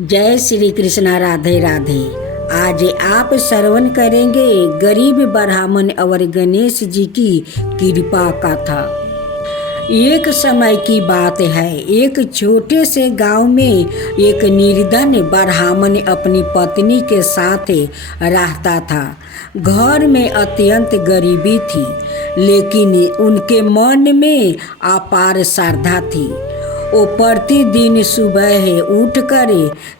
जय श्री कृष्णा। राधे राधे। आज आप श्रवण करेंगे गरीब ब्राह्मण और गणेश जी की कृपा कथा। एक समय की बात है, एक छोटे से गांव में एक निर्धन ब्राह्मण अपनी पत्नी के साथ रहता था। घर में अत्यंत गरीबी थी, लेकिन उनके मन में अपार श्रद्धा थी। वो प्रतिदिन सुबह उठकर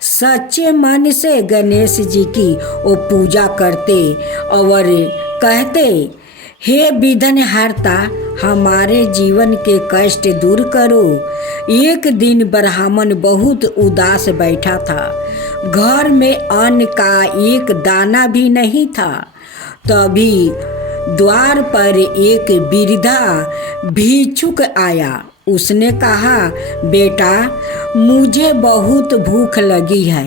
सच्चे मन से गणेश जी की वो पूजा करते और कहते, हे विघ्नहर्ता, हमारे जीवन के कष्ट दूर करो। एक दिन ब्राह्मण बहुत उदास बैठा था। घर में अन्न का एक दाना भी नहीं था। तभी द्वार पर एक वृद्धा भिक्षुक आया। उसने कहा, बेटा, मुझे बहुत भूख लगी है,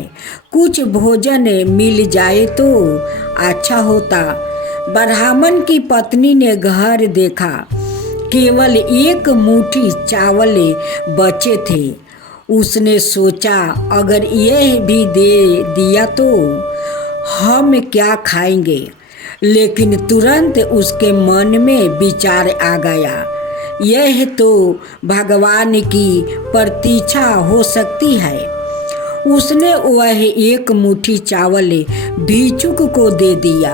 कुछ भोजन मिल जाए तो अच्छा होता। ब्राह्मण की पत्नी ने घर देखा, केवल एक मुट्ठी चावल बचे थे। उसने सोचा, अगर यह भी दे दिया तो हम क्या खाएंगे। लेकिन तुरंत उसके मन में विचार आ गया, यह तो भगवान की प्रतीक्षा हो सकती है। उसने वह एक मुट्ठी चावल भिक्षुक को दे दिया।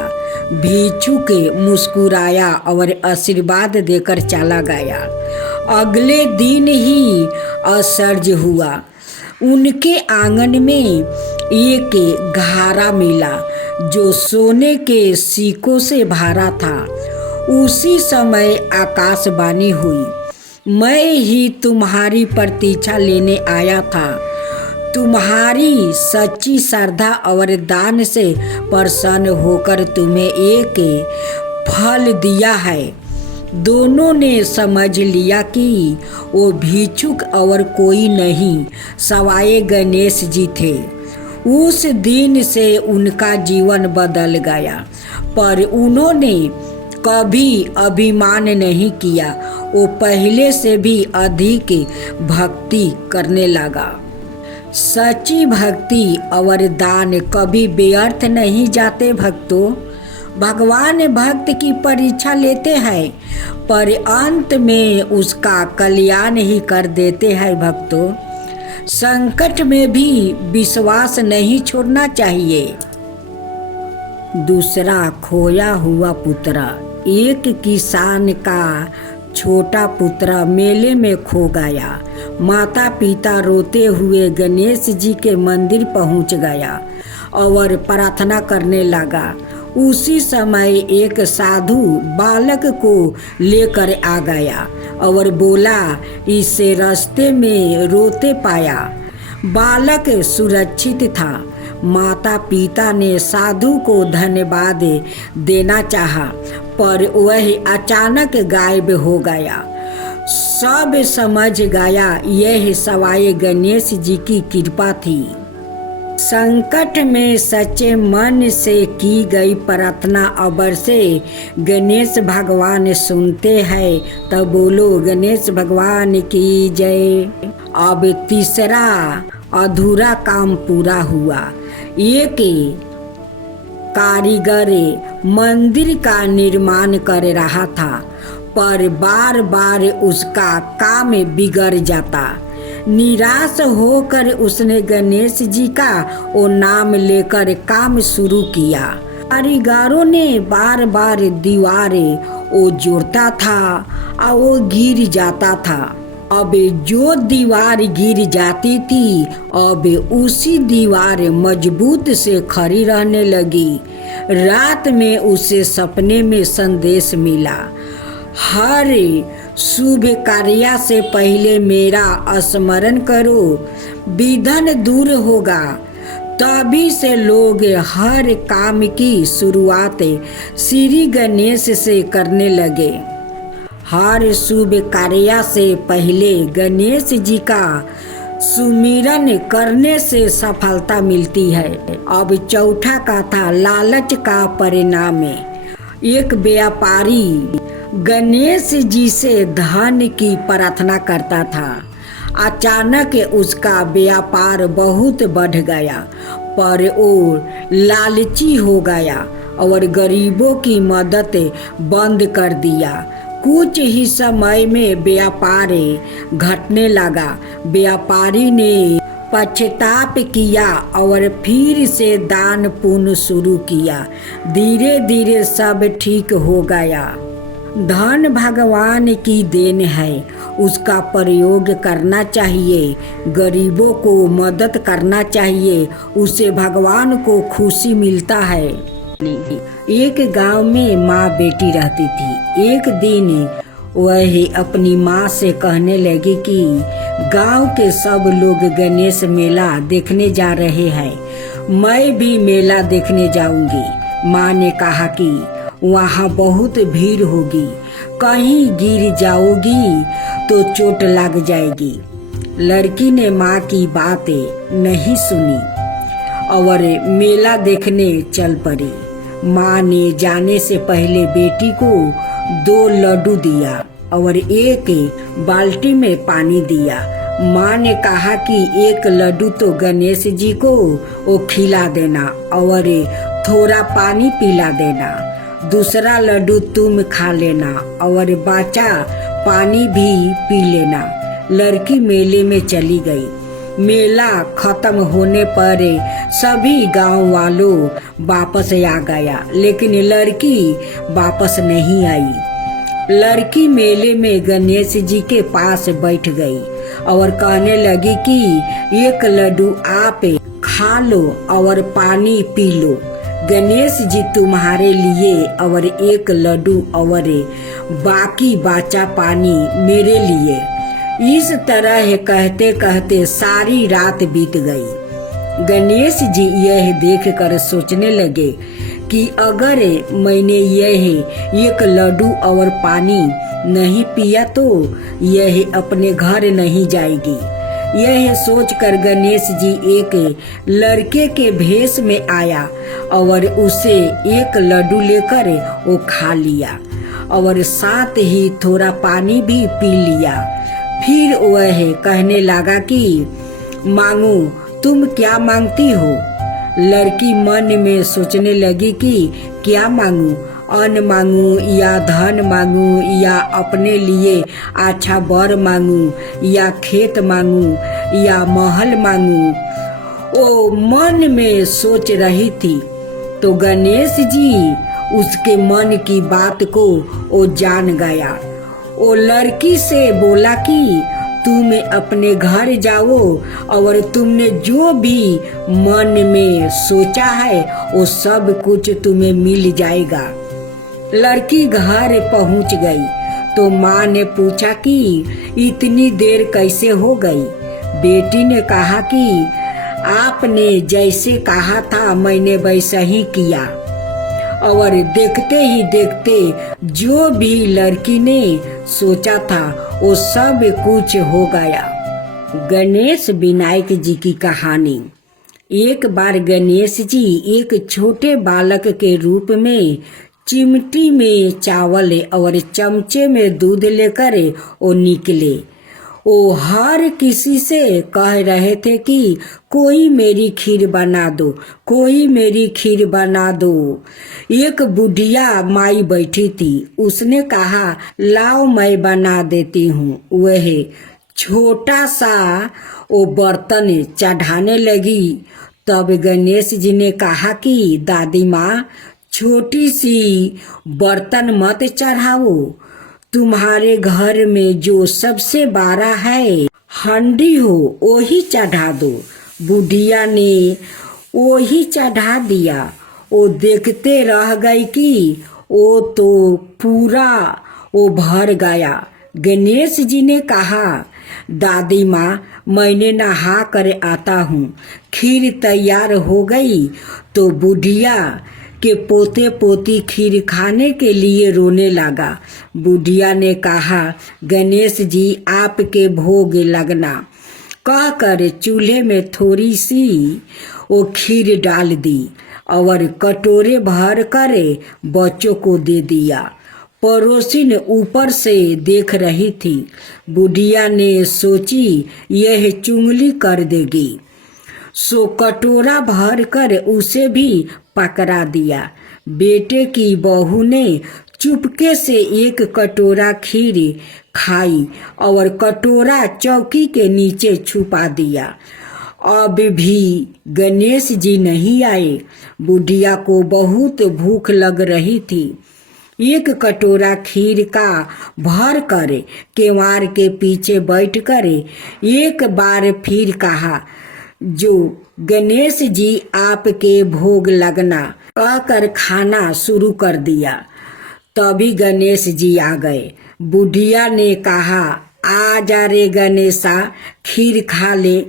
भिक्षुक मुस्कुराया और आशीर्वाद देकर चला गया। अगले दिन ही आश्चर्य हुआ। उनके आंगन में एक घड़ा मिला जो सोने के सिक्कों से भरा था। उसी समय आकाशवाणी हुई, मैं ही तुम्हारी प्रतीक्षा लेने आया था। तुम्हारी सच्ची श्रद्धा और दान से प्रसन्न होकर तुम्हें एक फल दिया है। दोनों ने समझ लिया कि वो भिक्षुक और कोई नहीं, सवाए गणेश जी थे। उस दिन से उनका जीवन बदल गया, पर उन्होंने कभी अभिमान नहीं किया। वो पहले से भी अधिक भक्ति करने लगा। सच्ची भक्ति और दान कभी व्यर्थ नहीं जाते भक्तों। भगवान भक्त की परीक्षा लेते हैं, पर अंत में उसका कल्याण ही कर देते हैं भक्तों। संकट में भी विश्वास नहीं छोड़ना चाहिए। दूसरा, खोया हुआ पुत्र। एक किसान का छोटा पुत्र मेले में खो गया। माता पिता रोते हुए गणेश जी के मंदिर पहुंच गया और प्रार्थना करने लगा। उसी समय एक साधु बालक को लेकर आ गया और बोला, इसे रास्ते में रोते पाया। बालक सुरक्षित था। माता पिता ने साधु को धन्यवाद देना चाहा, पर वह अचानक गायब हो गया। सब समझ गया, यह सवाए गणेश जी की कृपा थी। संकट में सच्चे मन से की गई प्रार्थना अवश्य गणेश भगवान सुनते हैं। तब बोलो गणेश भगवान की जय। अब तीसरा अधूरा काम पूरा हुआ। एक कारीगर मंदिर का निर्माण कर रहा था, पर बार बार उसका काम बिगड़ जाता। निराश होकर उसने गणेश जी का वो नाम लेकर काम शुरू किया। कारीगरों ने बार बार दीवारें वो जोड़ता था और वो गिर जाता था। अब जो दीवार गिर जाती थी, अब उसी दीवार मजबूत से खड़ी रहने लगी। रात में उसे सपने में संदेश मिला, हर शुभ कार्य से पहले मेरा स्मरण करो, विघ्न दूर होगा। तभी से लोग हर काम की शुरुआत श्री गणेश से करने लगे। हर शुभ कार्य से पहले गणेश जी का सुमिरन करने से सफलता मिलती है। अब चौथा कथा, लालच का परिणाम। एक व्यापारी गणेश जी से धन की प्रार्थना करता था। अचानक उसका व्यापार बहुत बढ़ गया, पर वो लालची हो गया और गरीबों की मदद बंद कर दिया। कुछ ही समय में व्यापार घटने लगा। व्यापारी ने पश्चाताप किया और फिर से दान पुण्य शुरू किया। धीरे धीरे सब ठीक हो गया। धन भगवान की देन है, उसका प्रयोग करना चाहिए, गरीबों को मदद करना चाहिए, उससे भगवान को खुशी मिलता है। एक गांव में माँ बेटी रहती थी। एक दिन वह अपनी माँ से कहने लगी कि गांव के सब लोग गणेश मेला देखने जा रहे हैं, मैं भी मेला देखने जाऊंगी। माँ ने कहा कि वहाँ बहुत भीड़ होगी, कहीं गिर जाओगी तो चोट लग जाएगी। लड़की ने माँ की बातें नहीं सुनी और मेला देखने चल पड़ी। माँ ने जाने से पहले बेटी को 2 लड्डू दिया और एक बाल्टी में पानी दिया। माँ ने कहा कि एक लड्डू तो गणेश जी को वो खिला देना और थोड़ा पानी पिला देना, दूसरा लड्डू तुम खा लेना और बचा पानी भी पी लेना। लड़की मेले में चली गई। मेला खत्म होने पर सभी गांव वालों वापस आ गया, लेकिन लड़की वापस नहीं आई। लड़की मेले में गणेश जी के पास बैठ गई और कहने लगी कि एक लड्डू आप खा लो और पानी पी लो, गणेश जी तुम्हारे लिए, और एक लड्डू और बाकी बचा पानी मेरे लिए। इस तरह कहते कहते सारी रात बीत गई। गणेश जी यह देखकर सोचने लगे कि अगर मैंने यह एक लड्डू और पानी नहीं पिया तो यह अपने घर नहीं जाएगी। यह सोचकर गणेश जी एक लड़के के भेष में आया और उसे एक लड्डू लेकर वो खा लिया और साथ ही थोड़ा पानी भी पी लिया। फिर वह कहने लगा कि मांगो, तुम क्या मांगती हो? लड़की मन में सोचने लगी कि क्या मांगू, अन्न मांगू या धन मांगू या अपने लिए अच्छा वर मांगू या खेत मांगू या महल मांगू। वो मन में सोच रही थी तो गणेश जी उसके मन की बात को वो जान गया। वो लड़की से बोला कि तुम अपने घर जाओ और तुमने जो भी मन में सोचा है वो सब कुछ तुम्हें मिल जाएगा। लड़की घर पहुंच गई तो माँ ने पूछा कि इतनी देर कैसे हो गई? बेटी ने कहा कि आपने जैसे कहा था मैंने वैसा ही किया, और देखते ही देखते जो भी लड़की ने सोचा था वो सब कुछ हो गया। गणेश विनायक जी की कहानी। एक बार गणेश जी एक छोटे बालक के रूप में चिमटी में चावल और चमचे में दूध लेकर वो निकले। वो हर किसी से कह रहे थे कि कोई मेरी खीर बना दो, कोई मेरी खीर बना दो। एक बुढ़िया माई बैठी थी, उसने कहा लाओ मैं बना देती हूँ। वह छोटा सा वो बर्तन चढ़ाने लगी। तब गणेश जी ने कहा कि दादी माँ, छोटी सी बर्तन मत चढ़ाओ, तुम्हारे घर में जो सबसे बड़ा है हंडी हो वही चढ़ा दो। बुढ़िया ने वही चढ़ा दिया। वो देखते रह गई कि वो तो पूरा वो भर गया। गणेश जी ने कहा दादी माँ, मैंने नहा कर आता हूँ। खीर तैयार हो गई तो बुढ़िया के पोते पोती खीर खाने के लिए रोने लगा। बुढ़िया ने कहा गणेश जी आपके भोग लगना, कहकर चूल्हे में थोड़ी सी वो खीर डाल दी और कटोरे भर कर बच्चों को दे दिया। पड़ोसिन ऊपर से देख रही थी। बुढ़िया ने सोची यह चुगली कर देगी, सो कटोरा भर कर उसे भी पकड़ा दिया। बेटे की बहू ने चुपके से एक कटोरा खीर खाई और कटोरा चौकी के नीचे छुपा दिया। अब भी गणेश जी नहीं आए। बुढ़िया को बहुत भूख लग रही थी। एक कटोरा खीर का भर कर केवाड़ के पीछे बैठ कर एक बार फिर कहा, जो गणेश जी आपके भोग लगना, कहकर खाना शुरू कर दिया। तभी गणेश जी आ गए। बुढ़िया ने कहा, आ जा रे गणेशा, खीर खा ले,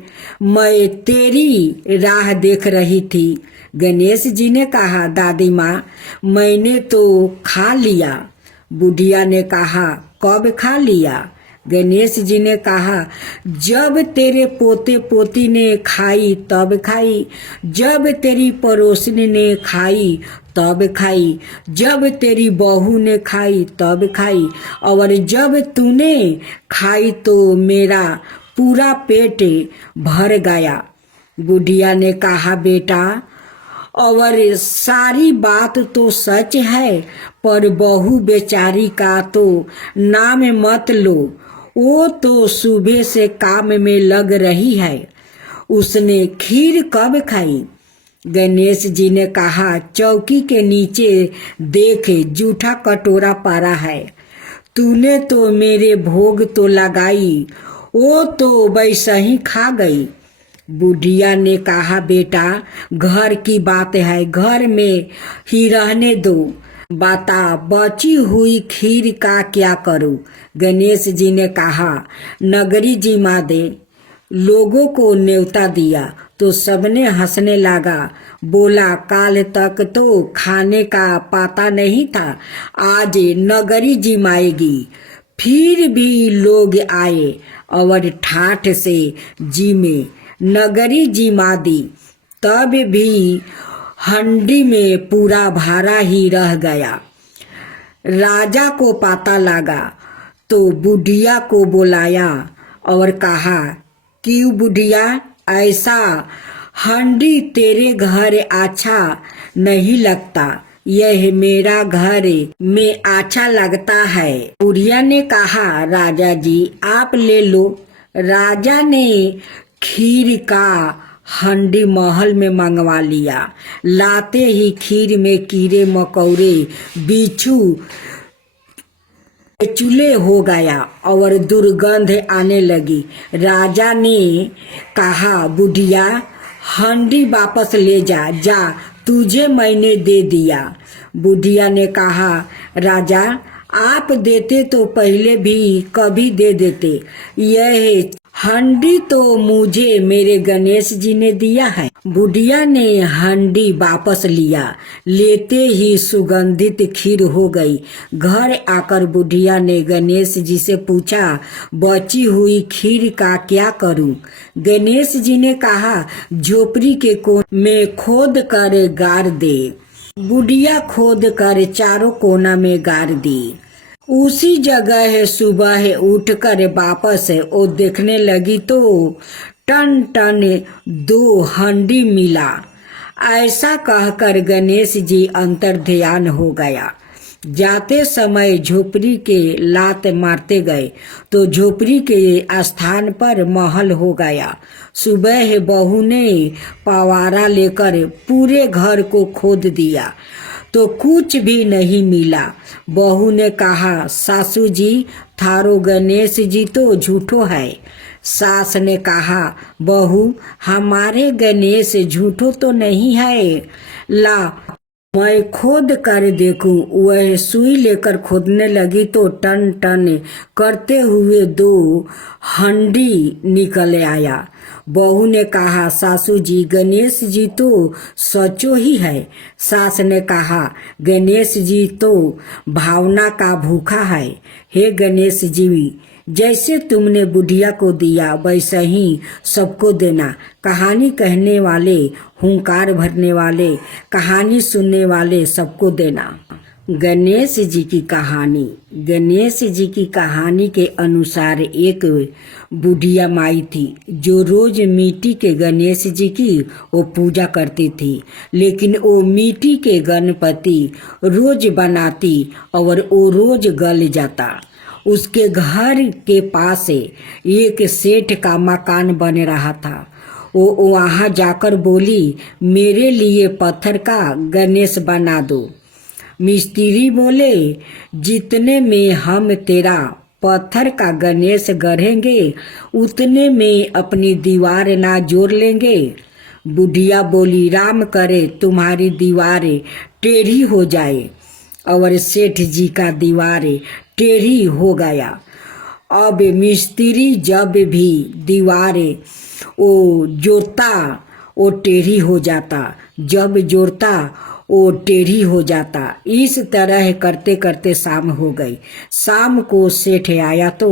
मैं तेरी राह देख रही थी। गणेश जी ने कहा, दादी माँ मैंने तो खा लिया। बुढ़िया ने कहा, कब खा लिया? गणेश जी ने कहा, जब तेरे पोते पोती ने खाई तब खाई, जब तेरी पड़ोसिन ने खाई तब खाई, जब तेरी बहू ने खाई तब खाई, और जब तूने खाई तो मेरा पूरा पेट भर गया। बुढ़िया ने कहा, बेटा और सारी बात तो सच है, पर बहू बेचारी का तो नाम मत लो। वो तो सुबह से काम में लग रही है। उसने खीर कब खाई? गणेश जी ने कहा, चौकी के नीचे देख, जूठा कटोरा पड़ा है। तूने तो मेरे भोग तो लगाई, वो तो वैसा ही खा गई। बुढ़िया ने कहा, बेटा घर की बात है, घर में ही रहने दो। बता बची हुई खीर का क्या करूं? गणेश जी ने कहा, नगरी जिमा दे। लोगों को न्योता दिया तो सबने हंसने लगा। बोला, काल तक तो खाने का पता नहीं था, आज नगरी जिमाएगी। फिर भी लोग आए और ठाठ से जिमे, नगरी जिमा दी। तब भी हंडी में पूरा भारा ही रह गया। राजा को पता लगा तो बुढ़िया को बुलाया और कहा, क्यों बुढ़िया, ऐसा हंडी तेरे घर अच्छा नहीं लगता, यह मेरा घर में अच्छा लगता है। बुढ़िया ने कहा, राजा जी आप ले लो। राजा ने खीर का हंडी महल में मंगवा लिया। लाते ही खीर में कीड़े मकोड़े, बिच्छू चूल्हे हो गया और दुर्गंध आने लगी। राजा ने कहा, बुढ़िया हंडी वापस ले जा, जा तुझे मैंने दे दिया। बुढ़िया ने कहा, राजा आप देते तो पहले भी कभी दे देते, यह हंडी तो मुझे मेरे गणेश जी ने दिया है। बुढ़िया ने हंडी वापस लिया। लेते ही सुगंधित खीर हो गई। घर आकर बुढ़िया ने गणेश जी से पूछा, बची हुई खीर का क्या करूं? गणेश जी ने कहा, झोपड़ी के कोने में खोद कर गाड़ दे। बुढ़िया खोद कर चारों कोना में गाड़ दी। उसी जगह सुबह उठकर वापस वो देखने लगी तो टन टन 2 हंडी मिला। ऐसा कहकर गणेश जी अंतर्ध्यान हो गया। जाते समय झोपड़ी के लात मारते गए तो झोपड़ी के स्थान पर महल हो गया। सुबह बहू ने पवारा लेकर पूरे घर को खोद दिया तो कुछ भी नहीं मिला। बहू ने कहा, सासू जी थारो गणेश जी तो झूठो है। सास ने कहा, बहू हमारे गणेश झूठो तो नहीं है, ला मैं खोद कर देखूं। वह सुई लेकर खोदने लगी तो टन टन करते हुए 2 हंडी निकल आया। बहू ने कहा, सासू जी गणेश जी तो सचो ही है। सास ने कहा, गणेश जी तो भावना का भूखा है। हे गणेश जी, जैसे तुमने बुढ़िया को दिया वैसा ही सबको देना। कहानी कहने वाले, हुंकार भरने वाले, कहानी सुनने वाले सबको देना। गणेश जी की कहानी। गणेश जी की कहानी के अनुसार एक बुढ़िया माई थी जो रोज मिट्टी के गणेश जी की वो पूजा करती थी, लेकिन वो मिट्टी के गणपति रोज बनाती और वो रोज गल जाता। उसके घर के पास एक सेठ का मकान बन रहा था। वो वहाँ जाकर बोली, मेरे लिए पत्थर का गणेश बना दो। मिस्त्री बोले, जितने में हम तेरा पत्थर का गणेश गढ़ेंगे उतने में अपनी दीवार ना जोड़ लेंगे। बुढ़िया बोली, राम करे तुम्हारी दीवार टेढ़ी हो जाए। और सेठ जी का दीवार टेढ़ी हो गया। अब मिस्त्री जब भी दीवार वो जोड़ता वो टेढ़ी हो जाता, जब जोड़ता वो टेढ़ी हो जाता। इस तरह करते करते शाम हो गई। शाम को सेठ आया तो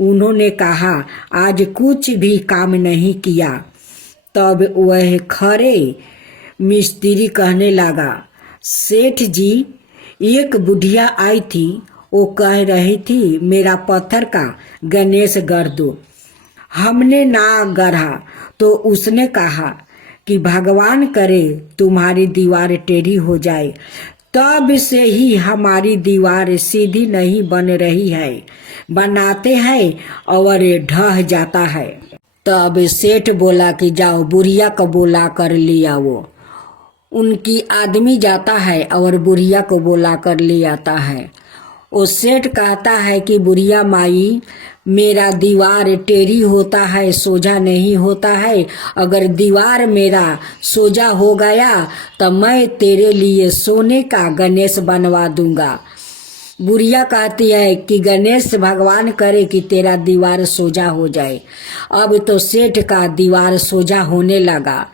उन्होंने कहा, आज कुछ भी काम नहीं किया। तब वह खरे मिस्त्री कहने लगा, सेठ जी, एक बुढ़िया आई थी, वो कह रही थी मेरा पत्थर का गणेश गढ़ दो। हमने ना गढ़ा तो उसने कहा कि भगवान करे तुम्हारी दीवार टेढ़ी हो जाए। तब से ही हमारी दीवार सीधी नहीं बन रही है, बनाते हैं और ढह जाता है। तब सेठ बोला कि जाओ बुढ़िया को बुला कर ले आओ। उनकी आदमी जाता है और बुढ़िया को बुला कर ले आता है। वो सेठ कहता है कि बुढ़िया माई, मेरा दीवार टेढ़ी होता है, सोजा नहीं होता है। अगर दीवार मेरा सोजा हो गया तो मैं तेरे लिए सोने का गणेश बनवा दूंगा। बुढ़िया कहती है कि गणेश भगवान करे कि तेरा दीवार सोजा हो जाए। अब तो सेठ का दीवार सोजा होने लगा।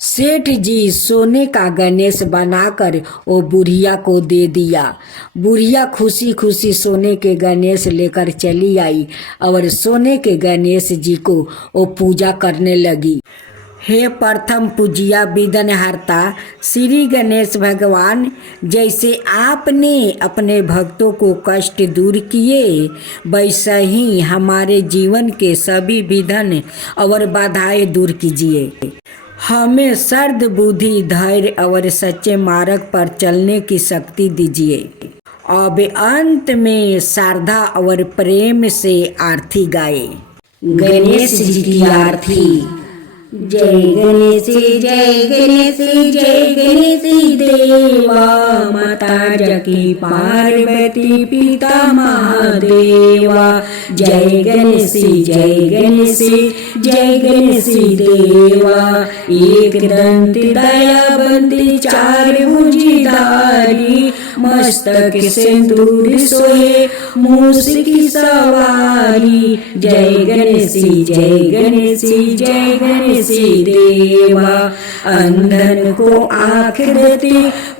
सेठ जी सोने का गणेश बनाकर वो बुढ़िया को दे दिया। बुढ़िया खुशी खुशी सोने के गणेश लेकर चली आई और सोने के गणेश जी को वो पूजा करने लगी। हे प्रथम पूजिया विघ्नहर्ता श्री गणेश भगवान, जैसे आपने अपने भक्तों को कष्ट दूर किए, वैसे ही हमारे जीवन के सभी विघ्न और बाधाएं दूर कीजिए। हमें सर्द बुद्धि, धैर्य और सच्चे मार्ग पर चलने की शक्ति दीजिए। अब अंत में श्रद्धा और प्रेम से आरती गाए। गणेश जी की आरती। जय गणेश जय गणेश जय गणेश देवा, माता जकी पार्वती पिता महादेवा। जय गणेश जय गणेश जय गणेश देवा, एक दंत दयाबंदी चार भुजधारी, मस्तक सिंदूर सोहे मूस की सवारी। जय गणेश जय गणेश जय गणेश देवा, अंधन को आँख देते,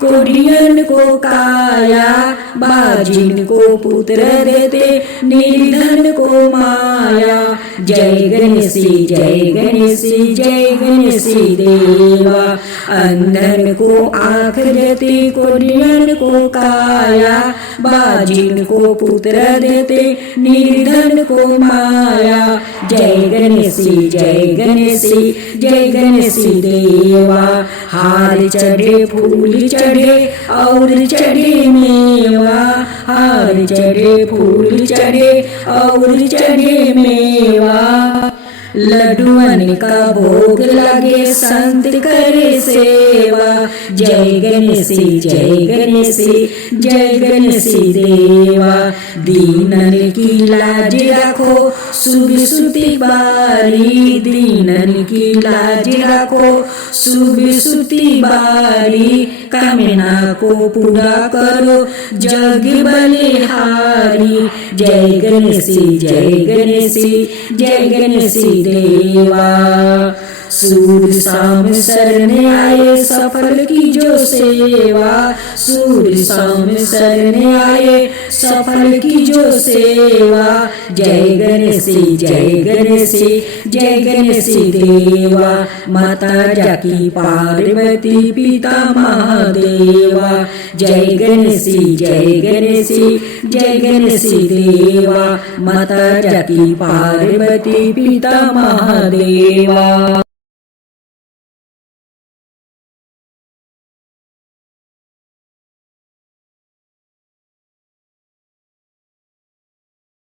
कोढ़ियन को काया, बाजिन को पुत्र देते, निर्धन को माया। जय गणेश जय गणेश जय गणेश देवा, अंधन को आँख देते, कोढ़ियन को काया, बाजिन को पुत्र देते, निर्धन को माया। जय गणेश जय गणेश जय गणेश देवा, हार चढ़े फूल चढ़े और चढ़े मेवा, हार चढ़े फूल चढ़े और चढ़े मेवा। लड्डुअन का भोग लगे संत करे सेवा। जय गणेश जय गणेश जय गणेश देवा, दीनन की लाज रखो शुभ सुति बारी, दीनन की लाज रखो शुभ सुति बारी, कामना को पूरा करो जग बलिहारी। जय गणेश जय गणेश जय गणेश देवा, सूर्य शाम शरण आए सफल की जो सेवा, सूर्य शाम शरण आए सफल की जो सेवा। जय गणेश जय गणेश जय गणेश देवा, माता जाकी पार्वती पिता महादेवा। जय गणेश जय गणेश जय गणेश देवा, माता जाकी पार्वती पिता महादेवा।